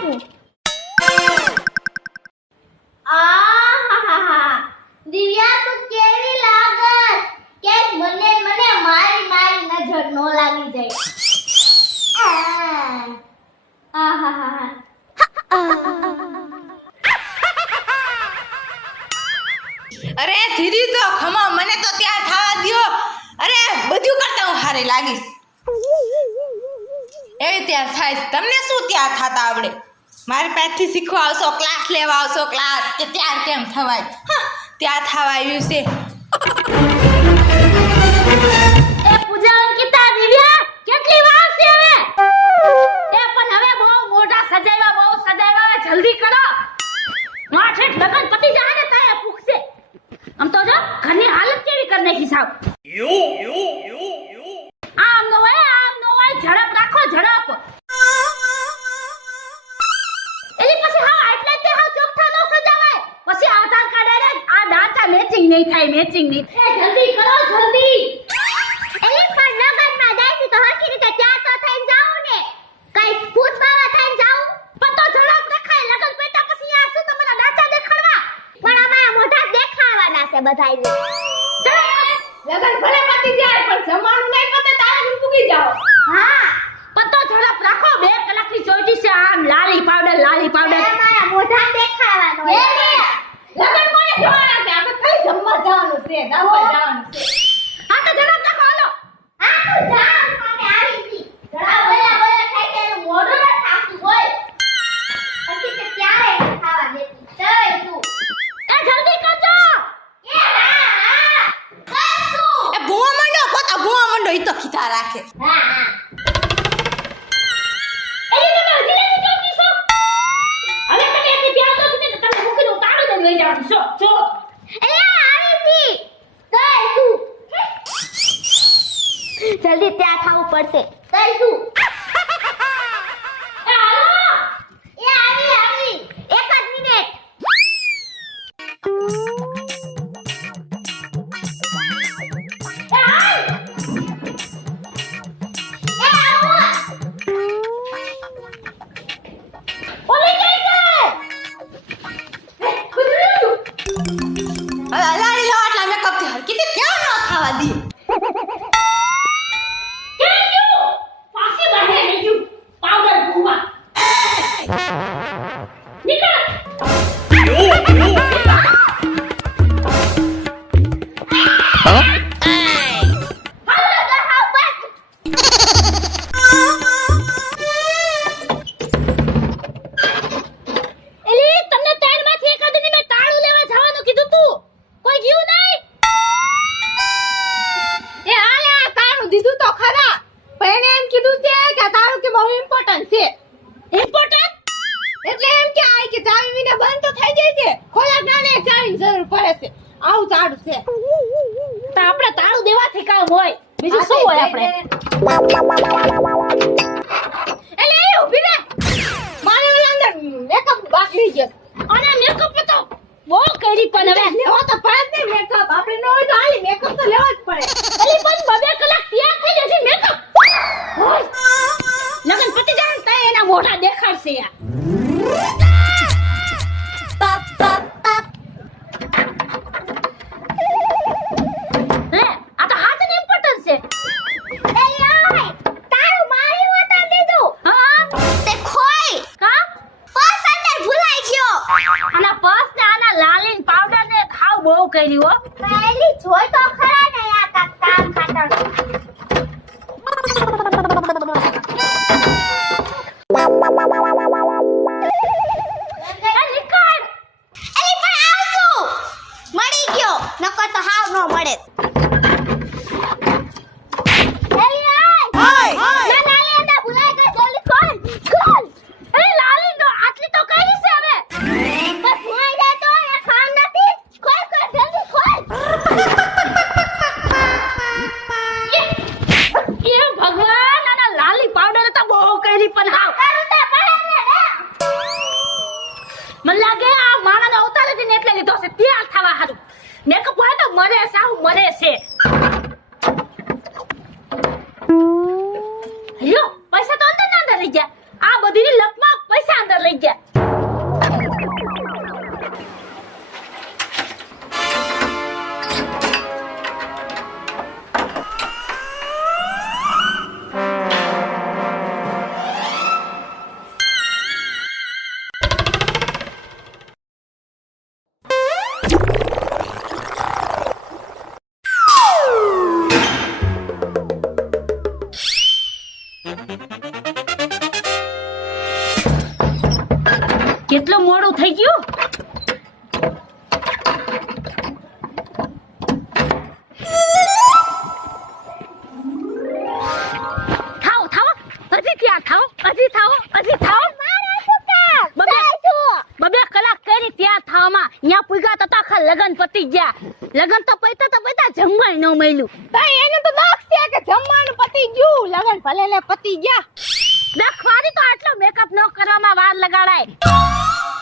છું. આહાહાહા દિવ્યા તું કેવી લાગસ કે મને મારી નજર નો લાગી જાય. આહાહાહા અરે ધીરી તો ખમો મને તો ત્યાં થવા દ્યો. અરે બધું કરતા હું હારી લાગીશ. એવી ત્યાં થાય તમને શું ત્યાં થતા આવડે? મારી પાસેથી શીખવા આવશો, ક્લાસ લેવા આવશો, ક્લાસ કે ત્યાં કેમ થવાય? ત્યાં થવા આવ્યું છે. એ પૂજા અંકિતા દિવ્યા કેટલી વાર છે હવે? એ પણ હવે બહુ મોઢા સજાવ્યા જલ્દી કરો. માઠે લગન પતી જાય ને તાય પૂછશે. આમ તો જો ઘરની હાલત કેવી કરી નાખી સાવ. આમ નો હોય ઝડપ રાખો ઝડપ. એની પછી હા એટલે તે હા ચોખ્ઠા નો સજાવાય. પછી આધાર કાર્ડ અને આ ડાટા મેચિંગ નહીં થાય. જલ્દી કરો જલ્દી. એલી પણ લગનમાં જાય તો હરખી રીતે ત્યાં તો થઈને જાવ ને. કઈ પૂછવા થઈને જાવ પણ તો ઝડપ દેખાય. લગન પેટા પછી આ શું તમારા ડાટા દેખાડવા? પણ અમારા મોઢા દેખાડવાના છે બધાયને. લગન ભલે પતી જાય પણ જમવાનું નહીં પતે તારે જ પૂગી જાઓ. હા પણ તો ઝડપ રાખો. 2 કલાકની ચોટી છે. આમ લાલી પાવડર અમારા મોઢા દેખાડવાનો. લગન કોને જવાના છે? આપણે કઈ જમવા જવાનું છે, દાવા જવાનું છે. હા તો ઝડપ રાખો હાલો. હા તું જા મને આવી છી. જરા બોલા થાય કે એનું મોઢું ન થાતું હોય. પછી તે ત્યારે ખાવા દેતી. તય તું એ જલ્દી કરજો. એ હા કરશું. એ ભૂવા મંડો ઈ તો ખીધા રાખે. હા એલી તમે હજી નથી જોતી છો? હવે તમે એની પ્યાર તો છે ને તમે મૂકીને ઉતારો દે લઈ જાવ છો. એ આવી છી. તય તું જલ્દી ત્યાં થાવું પડશે. તય તું એ હાલો. એ આવી 1 જ મિનિટ. એ હાલ. એ આવો. ઓલી કઈ ગઈ? ખુદરું. લાડી લો આટલા મેકઅપ થી હરકી તે કેમ ન થવા દી? ફાંસી બહાર આવી ગયું. પાવડર ભૂવા. નીકળ. એલી તમને ત્રણમાંથી એક આદમી મેં તાળું લેવા જવાનું કીધું તું. કોઈ ગયું નહીં? એ આલે આ તારું દીધું તો ખરા. પણ એને એમ કીધું છે કે આ તારું કે બહુ ઇમ્પોર્ટન્ટ છે. ઇમ્પોર્ટન્ટ? એટલે એમ કે આય કે ચાવી વિના બંધ તો થઈ જાય છે. ખોરાક નાને એક ચાવીની જરૂર પડે છે. આવું તાળું છે. તો આપણે તાળું દેવાથી કામ હોય. બીજું શું હોય આપણે? એટલે એ ઊભી રહે. મારે ઓલા અંદર મેકઅપ બાકી રહી ગયો. અને મેકઅપ તો બહુ કરી પણ હવે લેવો તો પડે ને મેકઅપ. આપણે ન હોય તો હાલી મેકઅપ તો લેવો જ પડે. એલી પણ 2 કલાક તૈયાર થઈ જશે મેકઅપ. લગન પતી જાય ને તય એના મોઢા દેખાડશે યાર. હે આ તો હાથ ને ઇમ્પોર્ટન્ટ છે. એલી આય તારું મારી ઉતાર દીધું. હા તે ખોઈ કા પર્સ અંદર ભૂલાઈ ગયો. આના પર્સ ને આના લાલીન પાવડર ને ખાવ બહુ કરી હો. એલી જોઈ તો ખરા ને આ કામ ખાતર. નકર તો હાવ ન મળે. મને લાગે આ માણાનો અવતાર જ ને એટલે લીધો છે તૈયાર થવા હારું. મેકઅપ હોય તો મરે સાવ મરે છે. લ્યો પૈસા તો અંદર રહી ગયા. આ બધીની લપમાં પૈસા અંદર લઈ ગયા. કેટલું મોડું થઈ ગયું. થાઓ થાઓ હજી ત્યાં થાઓ હજી થાઓ હજી થાઓ. બબે કલાક કરી ત્યાં થાવામાં અહીંયા પૂગ્યા તો આખા લગન પતી ગયા. લગન તો પૈતા જમવાય ન મળ્યું. એને તો દખ છે કે જમવાનું પતી ગયું, લગન ભલે ને પતી ગયા. દખવારી તો આટલો મેકઅપ ન કરવામાં વાર લગાડાય.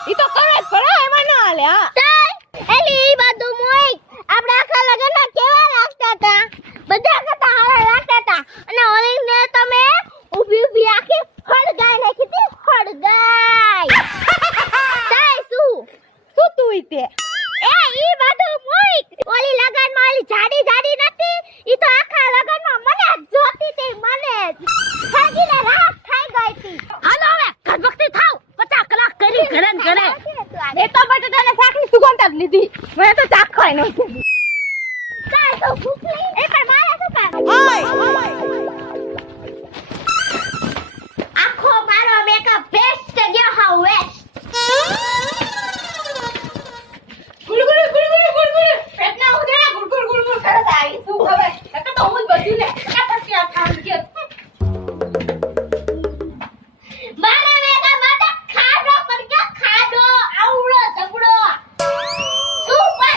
ઈ તો કરે જ પડે, એમાં ના હાલે. હા એલી ઈ બધું મોય આપણે આખા લગનમાં કેવા લાગતા હતા, બધા કરતા હારા લાગતા હતા. અને ઓલીને તમે ઊભી આખી ફળગાઈ નાખી હતી, ફળગાઈ. તાય શું તું ઈ તે એ ઈ બધું મોય ઓલી લગનમાં ઓલી જાડી નથી, ઈ તો આખા લગનમાં મને જ જોતી હતી, મને જ થાગીને રાત થઈ ગઈ હતી. હાલો હવે ઘરભક્તિ થાવ, 50 કલાક કરી ઘરે ને ઘરે. એ તો બટાટાના શાકની સુગંધ જ લીધી, મને તો ચાખવાય નહોતી. કાય તો ભૂખલી એ પણ મારે શું કામ. આખો મારો મેકઅપ બેસ્ટ ગયો હાઉ વેસ્ટ. ગુડગુડ પેટના ઉધેડા ગુડગુડ કરતા આવી શું હવે નકર તો હું જ બધી લે ફટાફટ આ ખાન કે મારા મેકઅપ માટે ખાડો પર ગયા, ખાડો આવડો જબડો સુપર.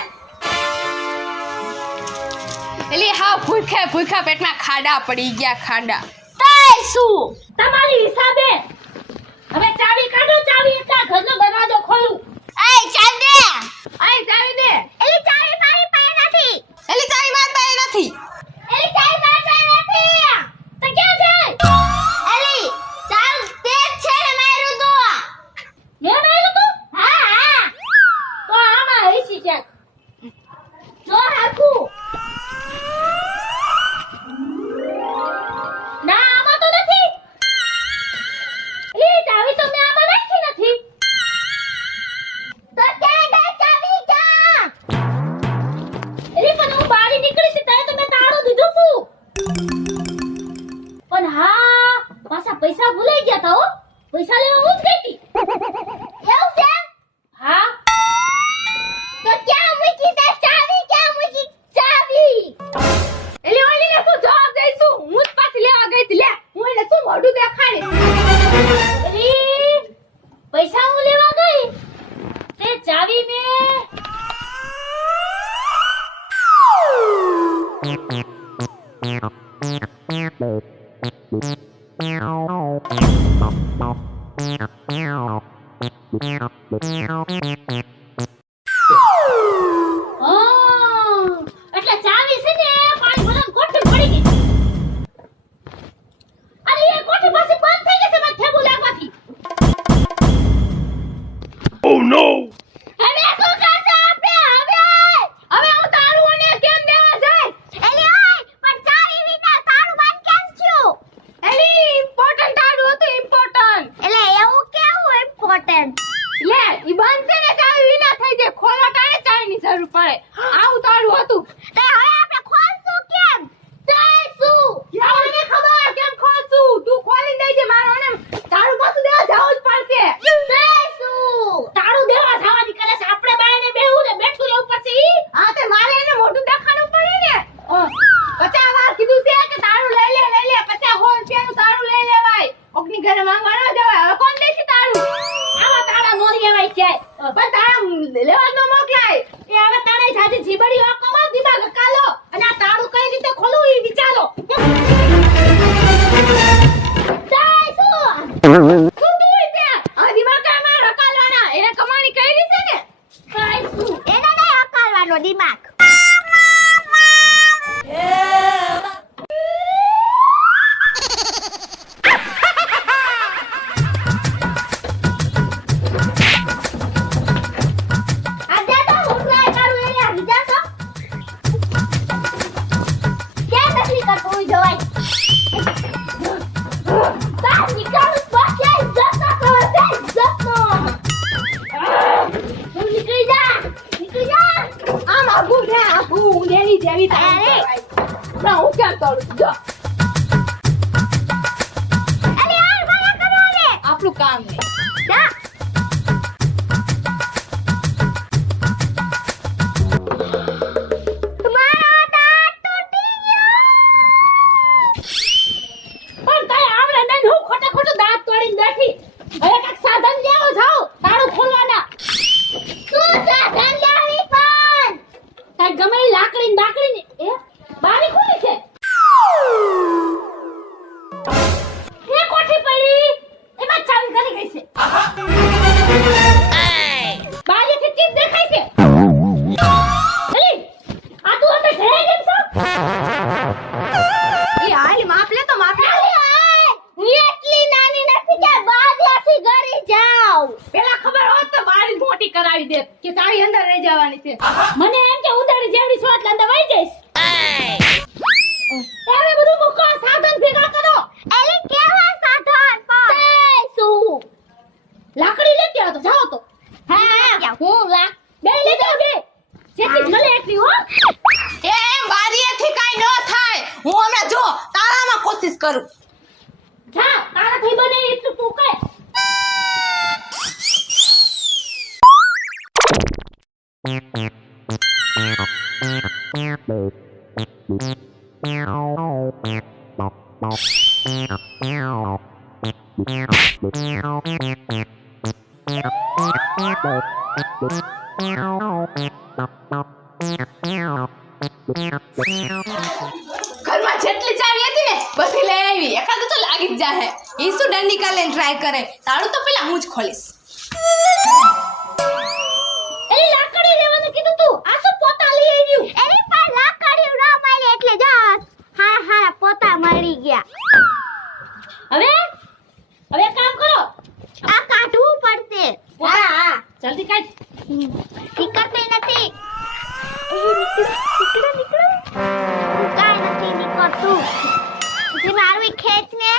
એલી હા ભૂખ્યા પેટમાં ખાડા પડી ગયા, ખાડા. તાય શું તમારી હિસાબે. હવે ચાવી કાઢો, ચાવી એટલા ઘરનો દરવાજો ખોલું. એય ચાલ દે, આય ચાવી દે. એલી ચાવી મારી પાસે નથી, એલી ચાવી માર પાસે નથી. એલી ચાવી મારી પાસે નથી. તો ક્યાં જાય એલી? ચાલ તે છે ને મારું તો મે મારું તો. હા તો આમાં હઈસી ક્યાંક જો હાકું. ના આમાં તો નથી. એ ચાવી તો મેં આમાં રાખી નથી. તો ક્યાં ગઈ ચાવી ક્યાં? એલી પણ હું બહાર નીકળી હતી ત્યારે તો મેં તાળું દીધું તું. પણ હા પાછા પૈસા ભૂલાઈ ગયા તા હો. પૈસા લેવા હું જ ગઈ હતી. એવું છે? હા. તો ક્યાં મૂકી તે ચાવી? ક્યાં મૂકી ચાવી? એલી ઓલીને શું જવાબ દઈશું? હું જ પાછી લેવા ગઈ હતી. લે હું એને શું મોઢું દેખાડીશ? એલી પૈસા હું લેવા ગઈ તે ચાવી મે એટલે ચાવી છે ને પાણી ભરાઈને કોઠી પડી ગઈ. અરે એ કોઠી પાછી બંધ થઈ ગઈ છે મારા થેબુ લાગવાથી. Oh no! હવે શું કરશે આપણે? હવે હું તારું અને કેમ દેવા જાય? એલી ઓય પણ ચાવી વિના તારું બંધ કેમ થયું? એલી ઇમ્પોર્ટન્ટ તાળું હતું, ઇમ્પોર્ટન્ટ. એટલે એવું કેવું ઇમ્પોર્ટન્ટ? લે ઈ બંધ છે ને ચાવી વિના થઈ જાય. ખોલવા ટાણે ચાવીની જરૂર પડે. આવું તાળું હતું. તે હવે આપણે ખોલશું કેમ? તે શું? મને ખબર કેમ ખોલશું. તું ખોલી દઈ દે, મારો ને તાળું પાછું દેવા જાવું જ પડશે. તે શું? તાળું દેવા જવાની કરે છે, આપણે બાયને બેહું ને બેઠું રહેવું પડશે ઈ? હા તે મારે એને મોઢું દેખાડવું પડે ને. 50 વાર કીધું છે કે તાળું લઈ લે. 50 રૂપિયાનું તાળું લઈ લેવાય. કોકની ઘરે માંગવા ન જવાય. હવે કોણ દેશે તાળું? આવા તાળા નો લેવાય જાય. પણ તાળું લેવા ન મોકલાય. એ હવે તાણે જાજી જીબડી ઓકમાં દિમાગ કાલો અને આ તાળું કઈ રીતે ખોલું ઈ વિચારો. તાય શું? શું તું તે આ દિમાગમાં રકાલવાના એને કમાણી કરી છે ને. તાય શું? એને નહીં અકાલવાનો દિમાગ. નહીં થાય. ના હું ક્યાં તોડું જો અરે યાર મારા કરો લે આપણું કામ નહીં. જા મારો દાંત તૂટી ગયો પણ તારે આવડે નહીં હું ખોટું દાંત તોડીને બેઠી. હવે કાંઈક સાધન લેવો જાઓ તાળું ખોલવાના. શું સાધન લાવી પણ કાંઈક ગમે એ લાકડી બાકડી એ બારી ખોલી છે. એ કોઠી પડી એમાં ચાવી કરી ગઈ છે. બારીથી ટીપ દેખાય છે. અલી આ તું અંદર ઘરે કેમ છો? એ હાલી માપ લે તો માપ લે. હું એટલી નાની નથી કે બારીથી ઘરે જાઉં. પેલા ખબર હોત તો બારી મોટી કરાવી દે કે તારી અંદર રહી જવાની છે. મને એમ કે ઉધારી જેવડી છો એટલે અંદર વહી જઈશ. હવે બધું મૂકો સાધન ભેગા કરો. એલી કેવા સાધન પણ શું લાકડી લેતી આવો તો જાઓ તો. હા હું લાગ બે લઈ જાઓ બે. જેટલી મળે એટલી હો. એ બારીએથી કાઈ ન થાય. હું હમણાં જો તાળામાં કોશિશ કરું. જા તારાથી બને એટલું તું કર. ઘરમાં જેટલી ચાવી હતી ને બધી લઈ આવી. એકાદું તો લાગી જ જાહે. ઈ શું દંડિકા લઈને ટ્રાય કરે. તાળું તો પેલા હું જ ખોલીશ. એલી લાકડી લેવાનું કીધું તું. આ શું પોતા લઈ આવ્યું? એની પર લાકડી ન મળી એટલે જસ હા પોતા મળી ગયા. હવે કામ કરો. આ કાઢવું પડશે. હા જલ્દી કાઢ. નીકળતી નથી. નીકળો. કાંઈ નથી નીકળતું. જે મારું ખેંચ ને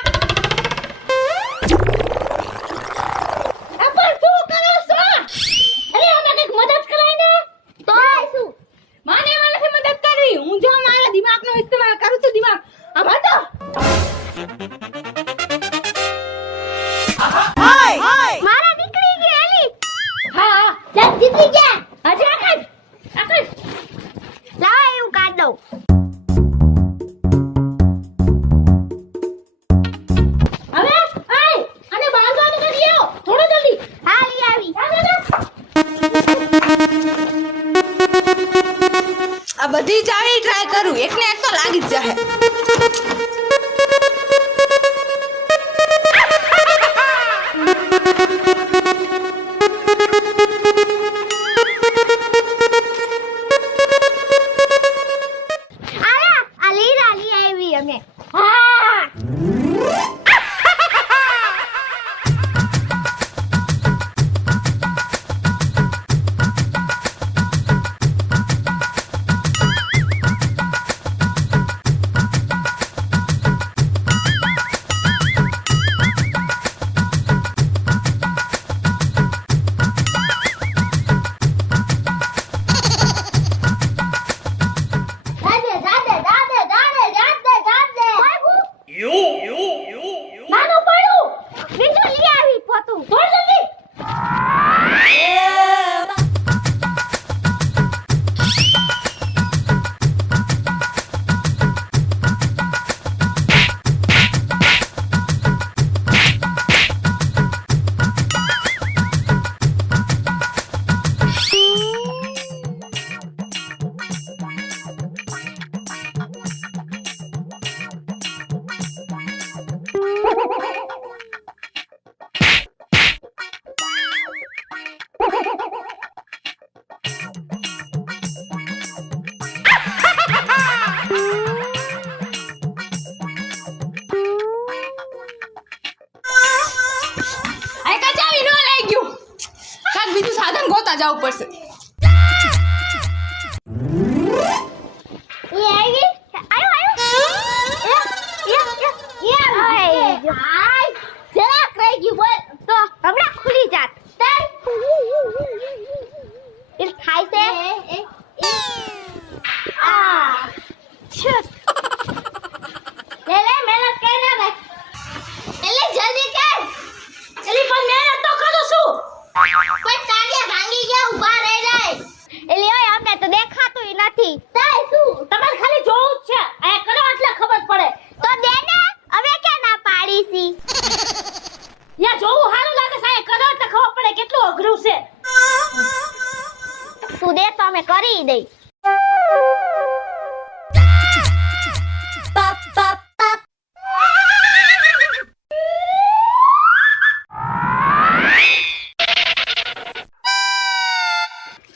આ પણ શું કરો છો? અરે આમાં કંઈક મદદ કરાય ને. તો શું માને વાળાથી મદદ કરવી. હું જો મારા દિમાગનો ઇસ્તેમાલ કરું છું. દિમાગ આમાં તો મારા નીકળી ગઈ એલી. હા જા જીતી ગયા. આજે આખા લાવ એવું કાઢ દઉં. હવે આય અને બાંધવાનું કરી આવો થોડું જલ્દી. હા લઈ આવી. આ બધી ચાવી ટ્રાય કરું. એકને એક તો લાગી જ જાહે. આ લીરા લઈ આવી અમે. હા નાનું પડું. બીજું લઈ આવી પોતું. થોડું જલ્દી. આ કા ચાવી ન લઈ ગયું. કાક બીજું સાધન ગોતા જવું પડશે. એ આવી. આયો. જરાક રહી ગયું બોલ તો હમણાં ખુલી જાત. એ ખાય છે. આ છે. તું દે તો અમે કરી દઈ.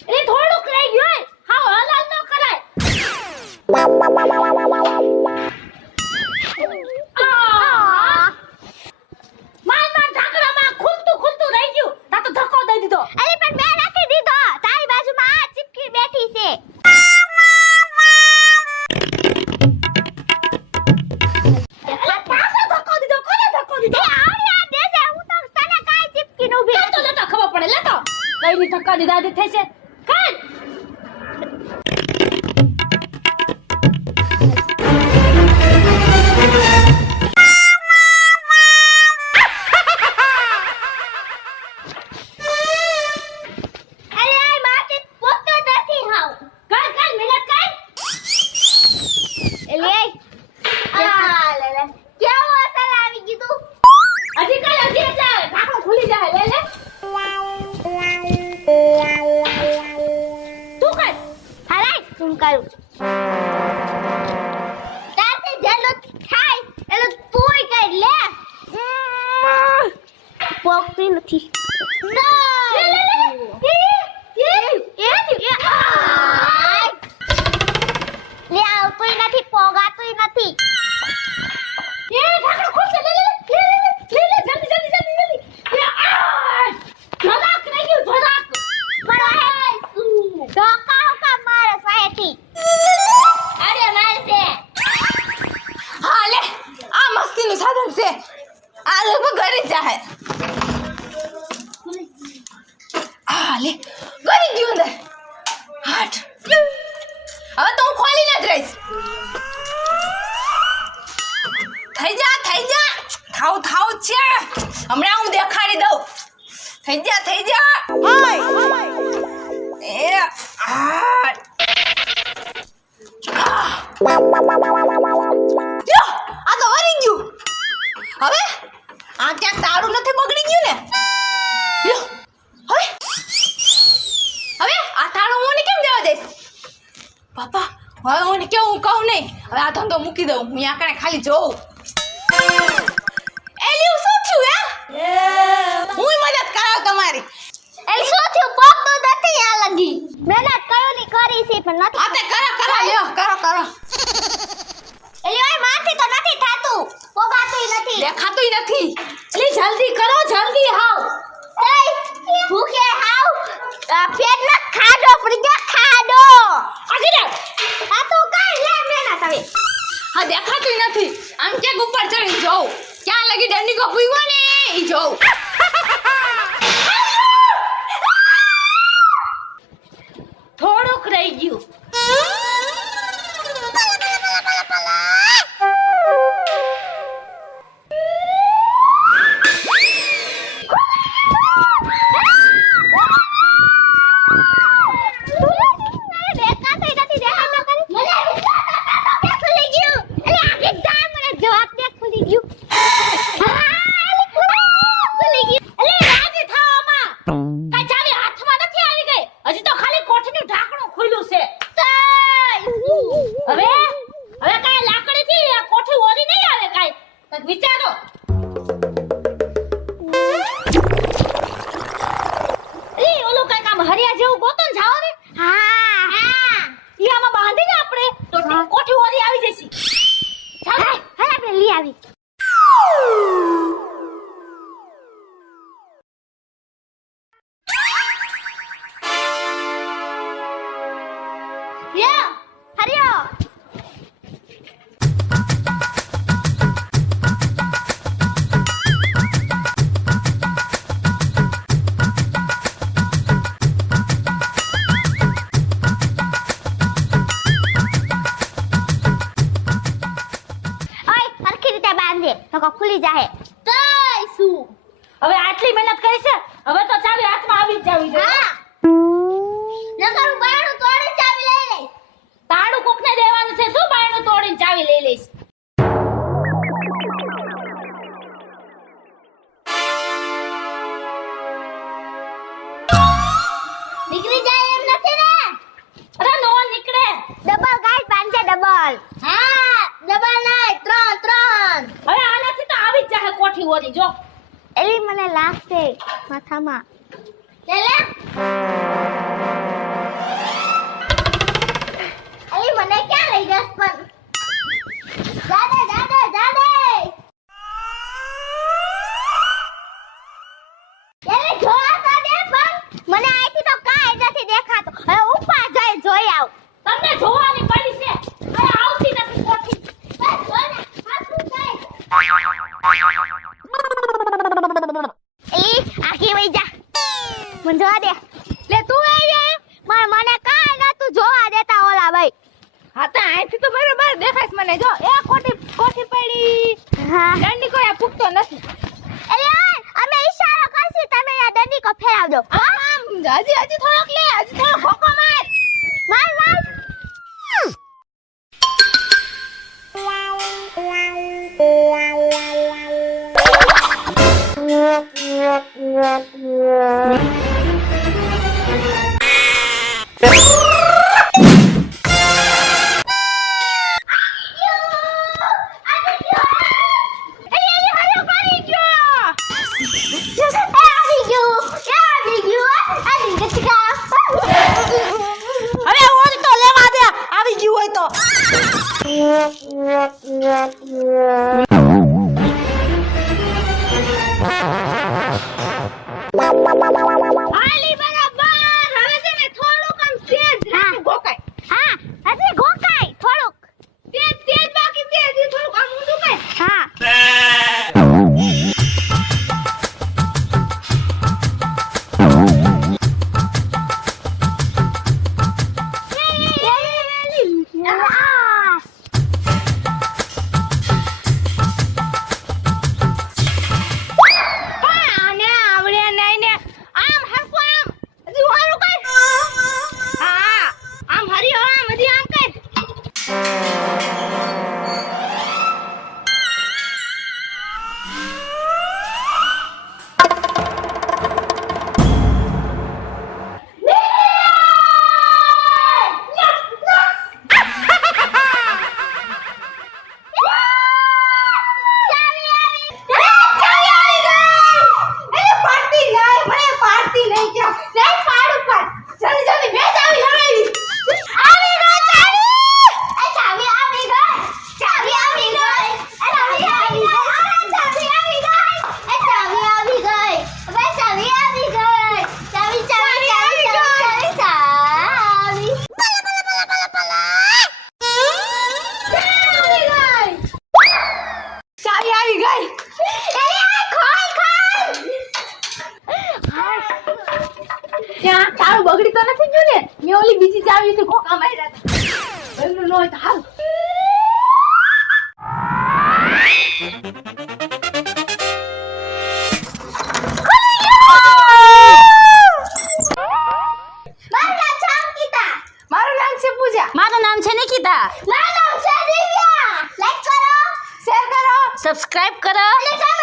એટલે થોડુંક રહી ગયું હોય. હાવ હલાલ ન કરાય. માર ઢાંકણામાં ખુલતું રહી ગયું. તા તો ધક્કો દઈ દીધો. અરે પણ મેં નથી દીધો. તારી બાજુમાં આ ચીપકી બેઠી છે. પાછો ધક્કો દીધો. કોને ધક્કો દીધો? એ આવડ્યા દેશે. હું તો તને કાઈ ચીપકી નું બી. લેતો લેતો ખબર પડે લેતો. કઈની ધક્કા દીધા દી થઈ છે. કાઈ અરે માથે પોતો નથી હાવ. કાઈ મહેનત કાઈ. એલે આ લે લે કેવો અસલ આવી ગયું તું. હજી એટલે ઢાંકણું ખુલી જાય. લે લે તું કર. હાલે શું કરું. તાતે જેલો થાય એલો તુંય કર લે. પોકતી નથી. નો લે આવતુંય નથી પોગાતુંય નથી. એ ઢાંકણું ખુલશે. લે જલ્દી. એ આ જરાક રહી ગયું જરાક. ધોકા કા મારે સાહેથી. અરે મારશે. હા લે આ મસ્તીનું સાધન છે. આ લગભગ ઘરે જ જાહે. આ લે ઘરે ગયું અંદર. હાટ હવે તો હું ખોલીને જ રહીશ. થઈ જા થાવ છે. હમણાં હું દેખાડી દઉં. થઈ જા એ આ લ્યો, આ તો વળી ગયું. હવે આ ક્યાંક તારું નથી બગડી ગયું ને. લ્યો, હવે આ તાળું હું કેમ દેવા દઈશ પાપા. હવે હું કેવું કહું નહીં. હવે આ ધંધો મૂકી દઉં. હું અહીંયા કણે ખાલી જોઉં. એલ્યું શું થયું હે? હું મદદ કરાવ તમારી. એ શું થયું પોકતું નથી આ લગી. મહેનત કરોની કરી છે પણ નથી. આ તે કરો લ્યો કરો. એલી માથી તો નથી થાતું. પોગાતુંય નથી. દેખાતુંય નથી. એટલે જલ્દી કરો જલ્દી હાવ. એય ભૂખે હાવ. પેટમાં ખાડો પડી ગયો ખાડો. આગળ જા. આ તો કાઈ લે મહેનત હવે. હા દેખાતુંય નથી. આમ ક્યાંક ઉપર ચડીને જોઉં. ક્યાં લગી દંડી કો પૂઈવો ને ઈ જોઉં. થોડુંક રહી ગયું. રાજી થાવ આમાં. કાંઈ ચાવી હાથમાં નથી આવી ગઈ. હજી તો ખાલી કોઠીનું ઢાંકણું ખુલ્લું છે. હવે કાંઈ લાકડીથી આ કોઠી ઓરી નહીં આવે કાંઈ. કંઈક વિચારો. ઓલું કાંઈક આમ હરિયા જેવું ગોતો ને જાઓ ને. હા ઈ આમાં બાંધીને આપણે તો કોઠી ઓરી આવી જશે. ચાલ હાલ આપણે લઈ આવી. યો હરિયો. ઓય સરખી રીતે બાંધે નકો ખુલી જાહે. તઈ શું હવે આટલી મહેનત કરી છે. હવે તો ચાવી હાથમાં આવી જ જાવી જોઈએ. હા નકર બાણું તોડી ચાવી લઈ લઈશ. તાળું કોકને દેવાનું છે. શું બાયણું તોડીને ચાવી લઈ લઈશ. હવે આનાથી તો આવી જ જાહે કોઠી ઓરી જો એલી મને લાગશે માથામાં લે એલી મને ક્યાં લઈ જસ પણ દાદા એલી જોવા તો દે પણ મને આઈથી તો કાંઈ નથી દેખાતો હવે ઉપર જઈ જોઈ આવ તમને જોવાની પડી છે હવે આવતી નથી કોઠી બસ જો ને હાથું જાય એલી આખી વઈ જા મને જોવા દે લે તું આવી મને કાંઈ નતું જોવા દેતા ઓલા ભાઈ હા તો અહીંથી તો બરાબર દેખાય છે મને જો એ કોઠી પડી હા દંડી કોઈ પૂગતો નથી એલી અમે ઈશારો કરશી તમે આ દંડી કો ફેરાવ દો આમ હજી થોડોક લે હજી થોડો ખોખો માર માર હવે ઓરી તો લેવા દે આવી ગયું હોય તો આલી બરાબર હવે છે ને થોડુંક આમ સેજ ગોકાય હા હજી ગોકાય થોડુંક સેજ બાકી છે હજી થોડુંક આમ ઊંધું કાય હા આને આવડે નહીં ને આમ હરકો આમ હજી વારું કર હા આમ હરી આમ હજી આમ કર ચાવી આવી ગઈ ત્યાં તારું બગડી તો નથી ગયું ને મેં ઓલી બીજી ચાવી થી ખોખા માર્યા હતા એનું નો તો હાલ મારું નામ છે પૂજા મારું નામ છે નિકિતા મારું નામ છે દિવ્યા લાઈક કરો શેર કરો સબસ્ક્રાઇબ કરો અને